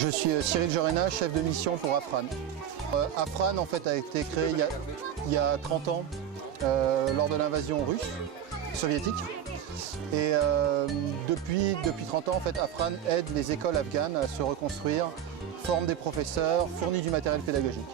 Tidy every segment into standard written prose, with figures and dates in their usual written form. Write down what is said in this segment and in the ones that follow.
Je suis Cyril Jorena, chef de mission pour Afran. Afran en fait a été créé il y a 30 ans lors de l'invasion russe, soviétique. Et depuis 30 ans, en fait, Afran aide les écoles afghanes à se reconstruire, forme des professeurs, fournit du matériel pédagogique.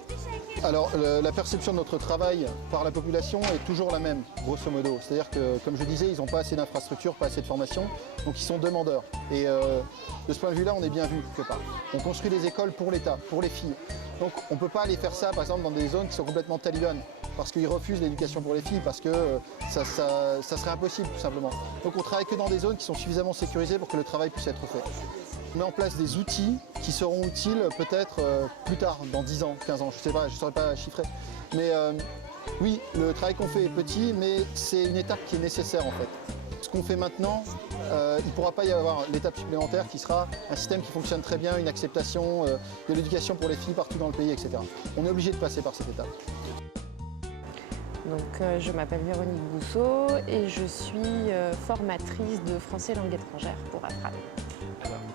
Alors la perception de notre travail par la population est toujours la même, grosso modo. C'est-à-dire que, comme je disais, ils n'ont pas assez d'infrastructures, pas assez de formation, donc ils sont demandeurs. Et de ce point de vue-là, on est bien vu quelque part. On construit des écoles pour l'État, pour les filles. Donc on ne peut pas aller faire ça, par exemple, dans des zones qui sont complètement talibanes, parce qu'ils refusent l'éducation pour les filles, parce que ça serait impossible, tout simplement. Donc on travaille que dans des zones qui sont suffisamment sécurisées pour que le travail puisse être fait. On met en place des outils qui seront utiles peut-être plus tard, dans 10 ans, 15 ans, je ne saurais pas chiffrer. Mais oui, le travail qu'on fait est petit, mais c'est une étape qui est nécessaire en fait. Ce qu'on fait maintenant, il ne pourra pas y avoir l'étape supplémentaire qui sera un système qui fonctionne très bien, une acceptation de l'éducation pour les filles partout dans le pays, etc. On est obligé de passer par cette étape. Donc, je m'appelle Véronique Bousseau et je suis formatrice de français langue étrangère pour Afran.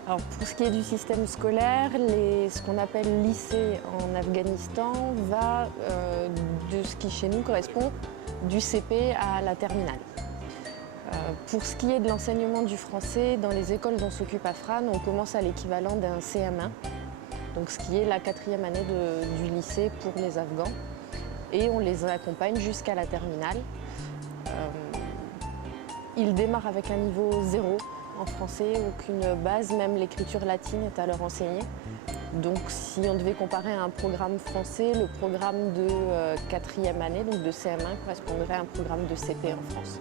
Alors, pour ce qui est du système scolaire, ce qu'on appelle lycée en Afghanistan va de ce qui chez nous correspond du CP à la terminale. Pour ce qui est de l'enseignement du français, dans les écoles dont s'occupe Afran, on commence à l'équivalent d'un CM1, donc ce qui est la 4e année du lycée pour les Afghans. Et on les accompagne jusqu'à la terminale. Ils démarrent avec un niveau 0 en français, aucune base, même l'écriture latine est à leur enseigner. Donc si on devait comparer à un programme français, le programme de 4e année, donc de CM1, correspondrait à un programme de CP en France.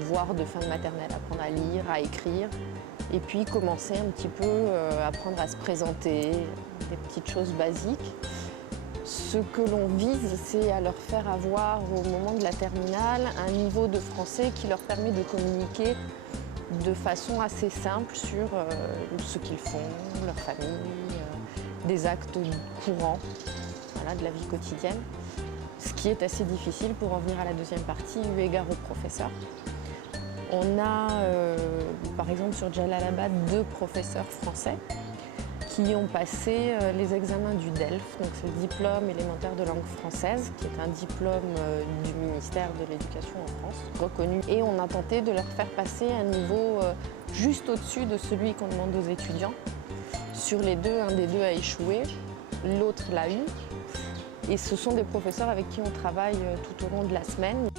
Voire de fin de maternelle, apprendre à lire, à écrire, et puis commencer un petit peu à apprendre à se présenter, des petites choses basiques. Ce que l'on vise, c'est à leur faire avoir au moment de la terminale un niveau de français qui leur permet de communiquer de façon assez simple sur ce qu'ils font, leur famille, des actes courants, voilà, de la vie quotidienne. Ce qui est assez difficile pour en venir à la deuxième partie, eu égard aux professeurs. On a, par exemple, sur Jalalabad, 2 professeurs français qui ont passé les examens du DELF, donc c'est le diplôme élémentaire de langue française, qui est un diplôme du ministère de l'Éducation en France, reconnu. Et on a tenté de leur faire passer un niveau juste au-dessus de celui qu'on demande aux étudiants. Sur les 2, un des 2 a échoué, l'autre l'a eu. Et ce sont des professeurs avec qui on travaille tout au long de la semaine.